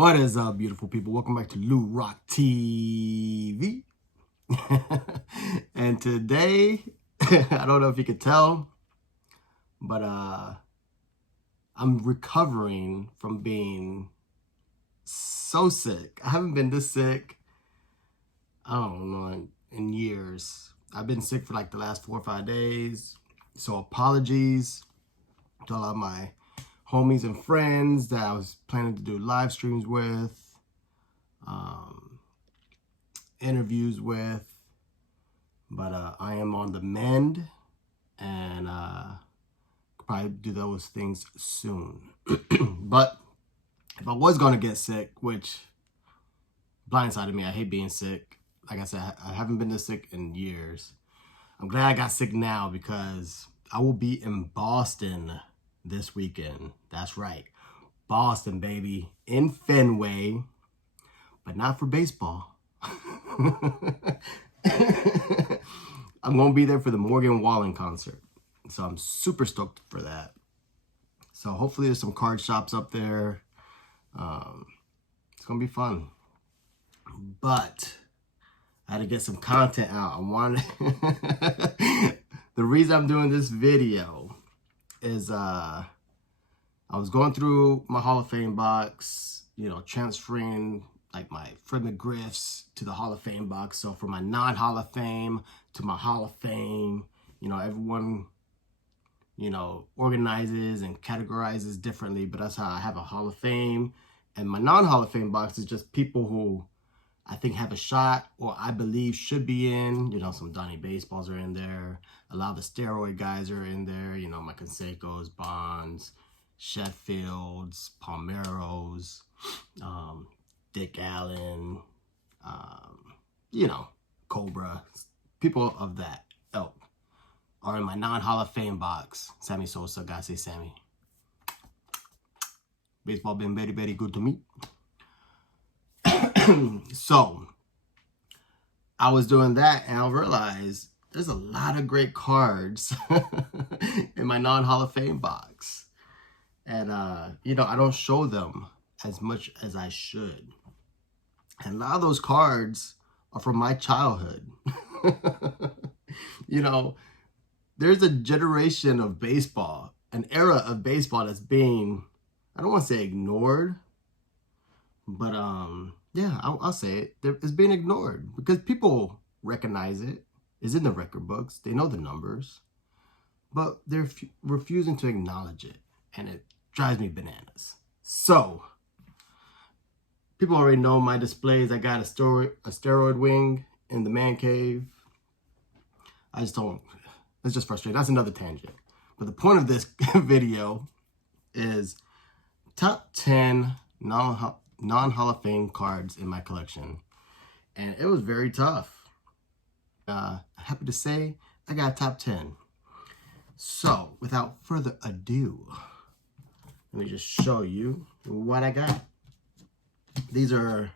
What is up, beautiful people? Welcome back to Lou Rock TV. And today, I don't know if you could tell, but I'm recovering from being so sick. I haven't been this sick, I don't know, in years. I've been sick for like the last 4 or 5 days. So apologies to a lot of my homies and friends that I was planning to do live streams with, interviews with, but I am on the mend and probably do those things soon. But if I was gonna get sick, which blindsided me, I hate being sick. Like I said, I haven't been this sick in years. I'm glad I got sick now because I will be in Boston this weekend. That's right, Boston, baby, in Fenway, but not for baseball. I'm gonna be there for the Morgan Wallen concert, so I'm super stoked for that. So hopefully there's some card shops up there. It's gonna be fun, but I had to get some content out. I wanted the reason I'm doing this video is I was going through my Hall of Fame box, transferring like my Fred McGriffs to the Hall of Fame box. So from my non-Hall of Fame to my Hall of Fame, everyone, organizes and categorizes differently, but that's how I have a Hall of Fame. And my non-Hall of Fame box is just people who I think have a shot or I believe should be in. Some Donnie Baseballs are in there. A lot of the steroid guys are in there. My Canseco's, Bonds, Sheffields, Palmeiros, Dick Allen, Cobra. People of that ilk are in my non-Hall of Fame box. Sammy Sosa, gotta say Sammy. Baseball been very, very good to me. So I was doing that and I realized there's a lot of great cards in my non-Hall of Fame box. And, I don't show them as much as I should. And a lot of those cards are from my childhood. There's a generation of baseball, an era of baseball that's being, I don't want to say ignored, but yeah, I'll say it. It's being ignored because people recognize it. It's in the record books. They know the numbers, but they're refusing to acknowledge it, and it drives me bananas. So people already know my displays. I got a steroid wing in the man cave. I just don't. It's just frustrating. That's another tangent. But the point of this video is top 10 non-Hall of Fame cards in my collection. And it was very tough. Happy to say I got top 10. So without further ado, let me just show you what I got. These are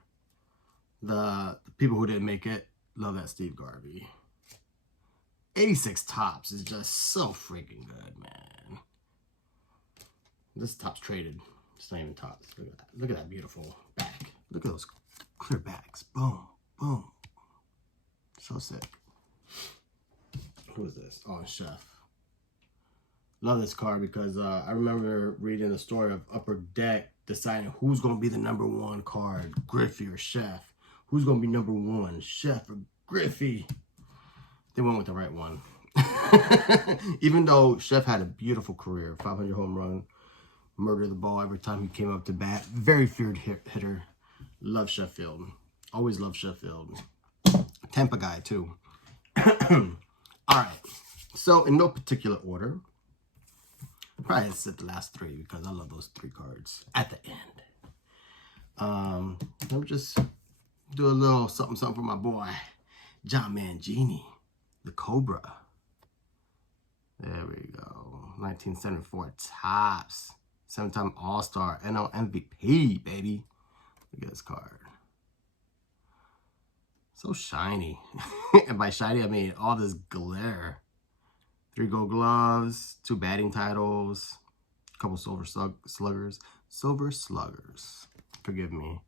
the people who didn't make it. Love that Steve Garvey. 86 Topps is just so freaking good, man. This Topps traded. It's not even Topps. Look at that. Look at that beautiful back. Look at those clear backs. Boom, boom. So sick. Who is this? Oh, Chef. Love this card because I remember reading the story of Upper Deck deciding who's going to be the #1 card, Griffey or Chef. Who's going to be #1, Chef or Griffey? They went with the right one. Even though Chef had a beautiful career, 500 home run, murdered the ball every time he came up to bat. Very feared hitter. Love Sheffield. Always love Sheffield. Tampa guy too. All right. So in no particular order, I'll probably set the last 3 because I love those 3 cards at the end. Let me just do a little something for my boy, John Mangini, the Cobra. There we go. 1974 Topps. 7-time All-Star, NL MVP, baby. Look at this card. So shiny. And by shiny, I mean all this glare. 3 Gold Gloves, 2 batting titles, a couple Silver Sluggers. Silver Sluggers. Forgive me.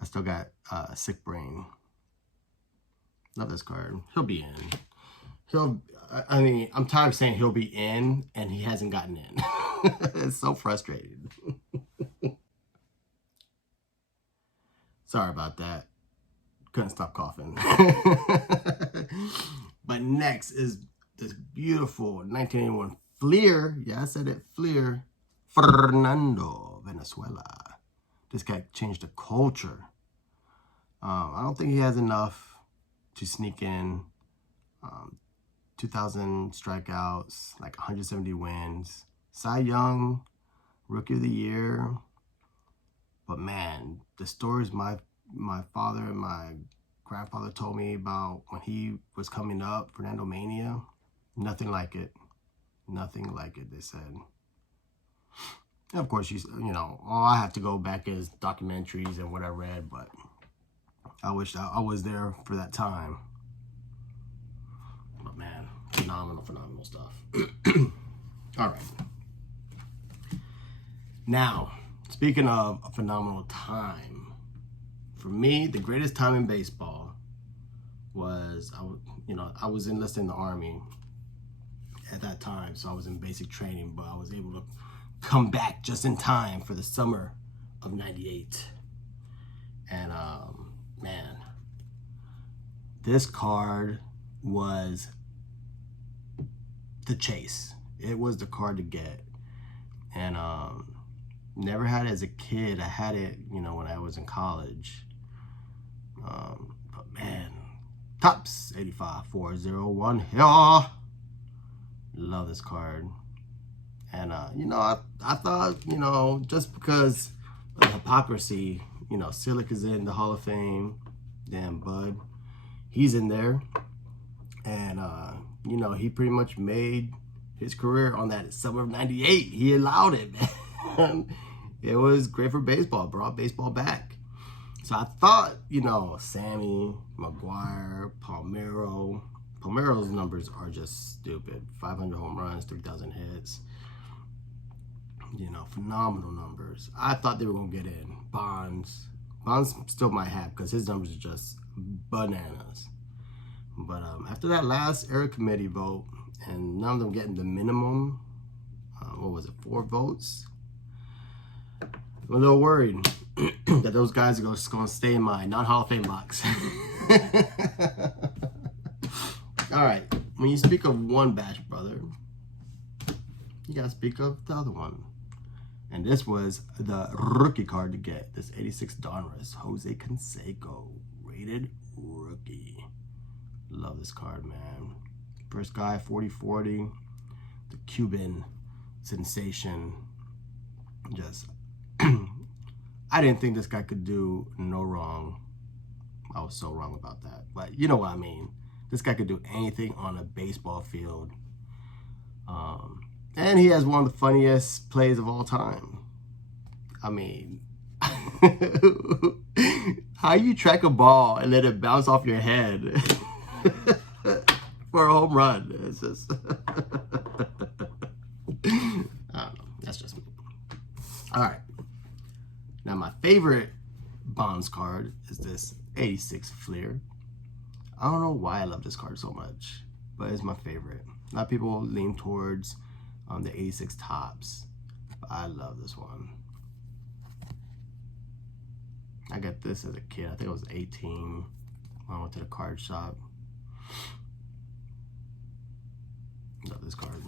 I still got a sick brain. Love this card. He'll be in. I mean, I'm tired of saying he'll be in, and he hasn't gotten in. It's so frustrating. Sorry about that. Couldn't stop coughing. But next is this beautiful 1981 Fleer. Yeah, I said it. Fleer. Fernando Venezuela. This guy changed the culture. I don't think he has enough to sneak in. 2,000 strikeouts, like 170 wins. Cy Young, Rookie of the Year. But man, the stories my father and my grandfather told me about when he was coming up, Fernando Mania, nothing like it. Nothing like it, they said. And of course, you know, all I have to go back is documentaries and what I read, but I wish I was there for that time. But man, phenomenal stuff. All right. Now, speaking of a phenomenal time, for me, the greatest time in baseball was, I was enlisted in the Army at that time, so I was in basic training, but I was able to come back just in time for the summer of '98. And man, this card was the chase. It was the card to get. And never had it as a kid. I had it, when I was in college. But man, Tops 85401 here. Love this card. And I thought, just because of the hypocrisy, Silic is in the Hall of Fame. Damn, Bud, he's in there. And he pretty much made his career on that summer of '98. He allowed it, man. It was great for baseball. Brought baseball back. So I thought, Sammy, McGuire, Palmeiro. Palmeiro's numbers are just stupid. 500 home runs, 3,000 hits. Phenomenal numbers. I thought they were going to get in. Bonds still might have, because his numbers are just bananas. But after that last era committee vote, and none of them getting the minimum, 4 votes? I'm a little worried that those guys are just going to stay in my non-Hall of Fame box. All right, when you speak of one batch brother, you got to speak of the other one. And this was the rookie card to get. This 86 Donruss, Jose Canseco, rated rookie. Love this card, man. First guy, 40-40. The Cuban sensation. Just, I didn't think this guy could do no wrong. I was so wrong about that. But you know what I mean. This guy could do anything on a baseball field. And he has one of the funniest plays of all time. I mean, how you track a ball and let it bounce off your head for a home run? It's just, I don't know. That's just me. All right. Now, my favorite Bonds card is this 86 Fleer. I don't know why I love this card so much, but it's my favorite. A lot of people lean towards the 86 Tops, but I love this one. I got this as a kid. I think I was 18 when I went to the card shop. Love this card.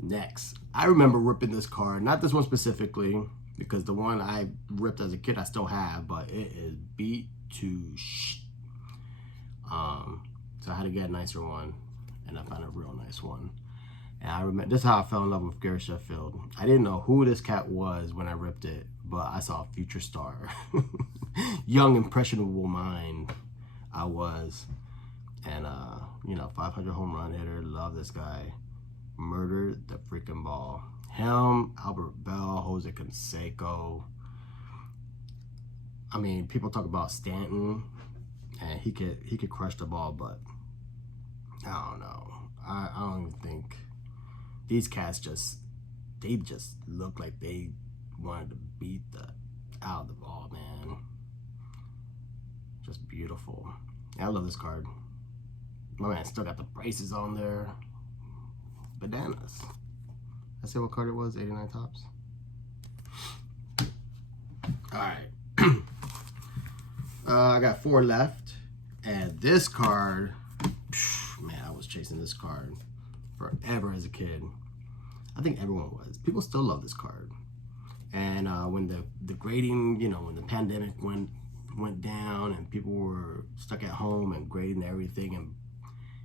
Next, I remember ripping this card. Not this one specifically, because the one I ripped as a kid I still have, but it is beat to shit. So I had to get a nicer one, and I found a real nice one. And I remember, this is how I fell in love with Gary Sheffield. I didn't know who this cat was when I ripped it, but I saw a future star. Young, impressionable mind I was. And, 500 home run hitter, love this guy. Murdered the freaking ball. Him, Albert Bell, Jose Canseco. I mean, people talk about Stanton, and he could crush the ball, but I don't know. I don't even think these cats just they just look like they wanted to beat the out of the ball, man. Just beautiful. Yeah, I love this card. My man still got the braces on there. Bananas. I say what card it was, 89 tops. Alright. I got 4 left. And this card, man, I was chasing this card forever as a kid. I think everyone was. People still love this card. And when the grading, you know, when the pandemic went down and people were stuck at home and grading everything and,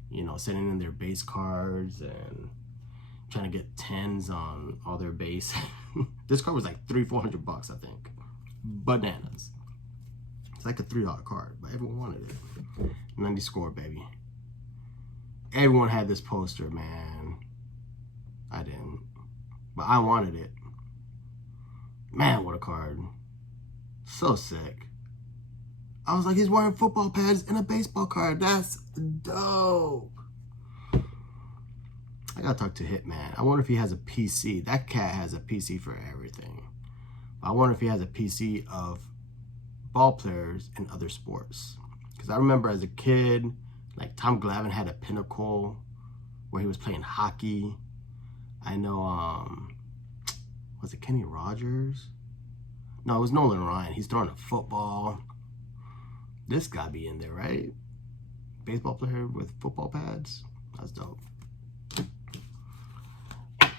you know, sending in their base cards and trying to get 10s on all their base. This card was like $300-400, I think. Bananas. It's like a $3 card, but everyone wanted it. 90 score, baby. Everyone had this poster, man. I didn't, but I wanted it. Man, what a card. So sick. I was like, he's wearing football pads and a baseball card. That's dope. I gotta talk to Hitman. I wonder if he has a PC. That cat has a PC for everything. I wonder if he has a PC of ball players in other sports. Because I remember as a kid, like Tom Glavine had a Pinnacle where he was playing hockey. I know, was it Kenny Rogers? No, it was Nolan Ryan. He's throwing a football. This gotta be in there, right? Baseball player with football pads. That's dope.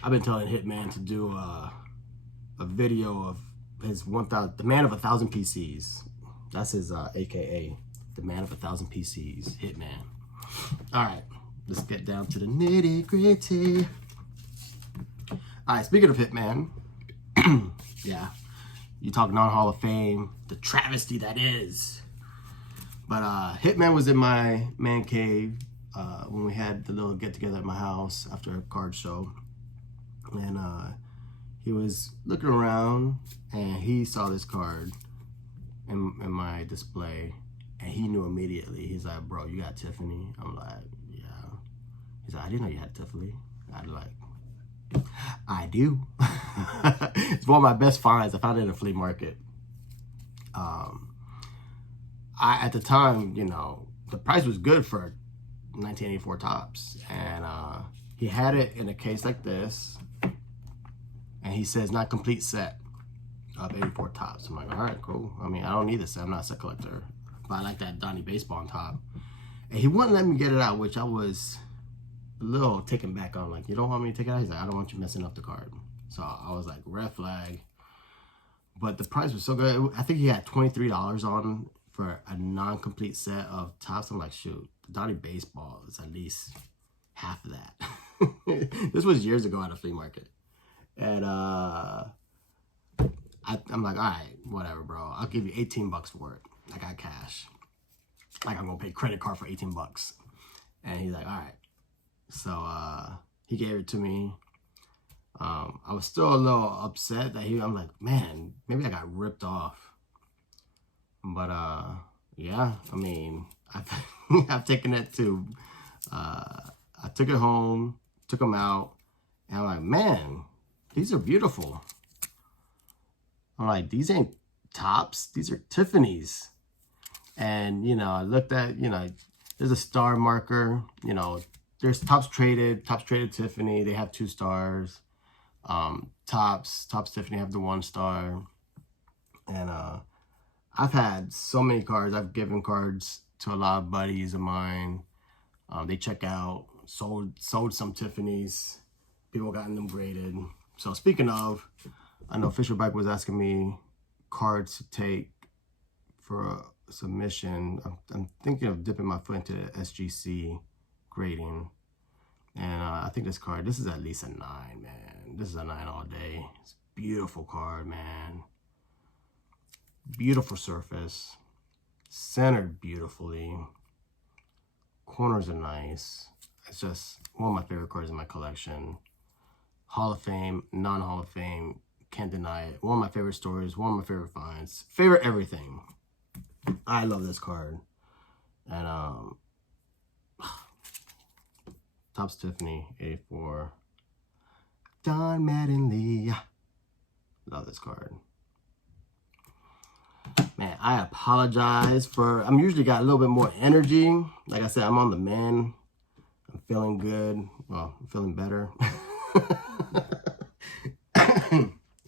I've been telling Hitman to do a video of his the man of 1,000 PCs. That's his AKA, the man of 1,000 PCs, Hitman. All right, let's get down to the nitty gritty. All right, speaking of Hitman, yeah, you talk non-Hall of Fame, the travesty that is. But Hitman was in my man cave when we had the little get-together at my house after a card show. And he was looking around and he saw this card in my display and he knew immediately. He's like, bro, you got Tiffany? I'm like, yeah. He's like, I didn't know you had Tiffany. I'm like, I do. It's one of my best finds. I found it at a flea market. At the time, you know, the price was good for 1984 tops. And he had it in a case like this. And he says, not complete set of 84 tops. I'm like, all right, cool. I mean, I don't need this set. I'm not a set collector. But I like that Donnie baseball on top. And he wouldn't let me get it out, which I was a little taken back on. Like, you don't want me to take it out? He's like, I don't want you messing up the card. So I was like, red flag. But the price was so good. I think he had $23 on for a non-complete set of tops. I'm like, shoot, the Donnie baseball is at least half of that. This was years ago at a flea market. And I'm like, all right, whatever, bro. I'll give you $18 for it. I got cash. Like, I'm gonna pay credit card for $18. And he's like, all right. So he gave it to me. I was still a little upset that I'm like, man, maybe I got ripped off. But yeah, I mean, I've taken it to, I took it home, took them out, and I'm like, man, these are beautiful. I'm like, these ain't tops, these are Tiffany's. And, you know, I looked at, you know, there's a star marker, you know, there's tops traded Tiffany, they have 2 stars. Tops Tiffany have the 1 star. And I've had so many cards. I've given cards to a lot of buddies of mine. They check out, sold some Tiffany's. People gotten them graded. So speaking of, I know Fisher Bike was asking me cards to take for a submission. I'm thinking of dipping my foot into the SGC grading. And I think this is at least a 9, man. This is a 9 all day. It's a beautiful card, man. Beautiful surface. Centered beautifully. Corners are nice. It's just one of my favorite cards in my collection. Hall of Fame, non-Hall of Fame, can't deny it. One of my favorite stories, one of my favorite finds. Favorite everything. I love this card. And Topps Tiffany 84. Don Mattingly. Love this card. Man, I apologize for, I'm usually got a little bit more energy. Like I said, I'm on the mend. I'm feeling good. Well, I'm feeling better.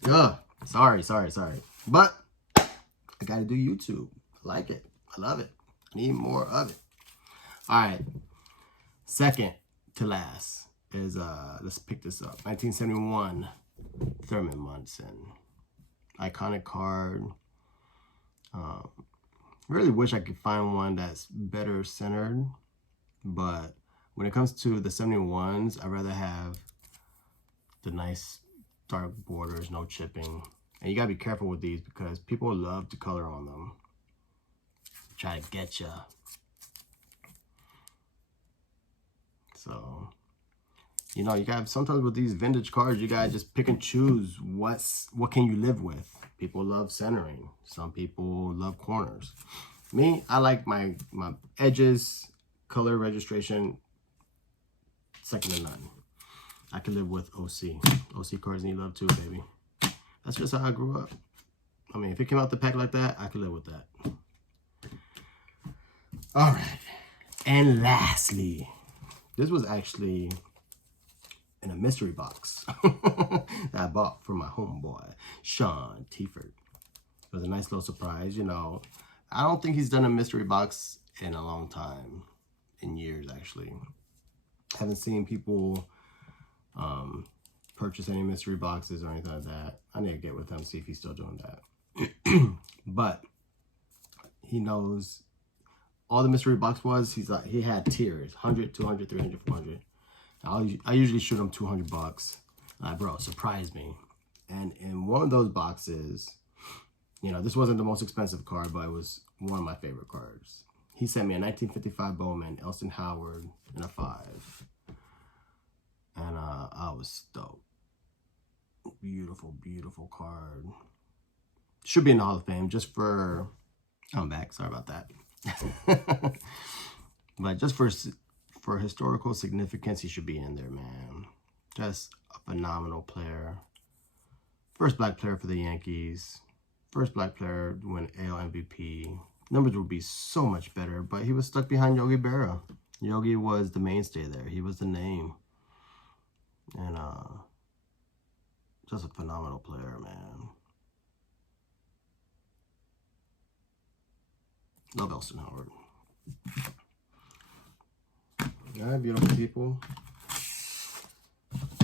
Ugh, sorry. But I gotta do YouTube. I like it. I love it. I need more of it. All right. Second to last is, let's pick this up. 1971, Thurman Munson. Iconic card. Really wish I could find one that's better centered, but when it comes to the 71s, I'd rather have the nice dark borders, no chipping. And you gotta be careful with these because people love to color on them. Try to get ya. So, you know, you gotta, sometimes with these vintage cards, you gotta just pick and choose what can you live with. People love centering. Some people love corners. Me, I like my edges, color registration, second to none. I can live with OC. OC cards need love too, baby. That's just how I grew up. I mean, if it came out the pack like that, I could live with that. All right. And lastly, this was actually in a mystery box that I bought for my homeboy, Sean Tiefert. It was a nice little surprise, you know. I don't think he's done a mystery box in a long time, in years actually. Haven't seen people purchase any mystery boxes or anything like that. I need to get with him, see if he's still doing that. But he knows all the mystery box was, he's like, he had tiers, 100, 200, 300, 400. I usually shoot him $200. Bro, surprise me. And in one of those boxes, you know, this wasn't the most expensive card, but it was one of my favorite cards. He sent me a 1955 Bowman, Elston Howard, in a 5. And I was stoked. Beautiful, beautiful card. Should be in the Hall of Fame just for... I'm back. Sorry about that. But just for historical significance, he should be in there, man. Just a phenomenal player. First black player for the Yankees. First black player to win AL MVP. Numbers would be so much better, but he was stuck behind Yogi Berra. Yogi was the mainstay there. He was the name. And just a phenomenal player, man. Love Elston Howard. All right, beautiful people.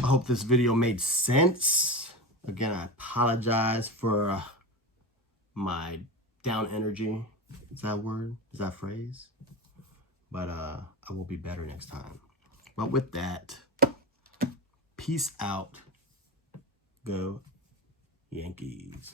I hope this video made sense. Again, I apologize for my down energy. Is that a word? Is that a phrase? But I will be better next time. But with that, peace out. Go Yankees.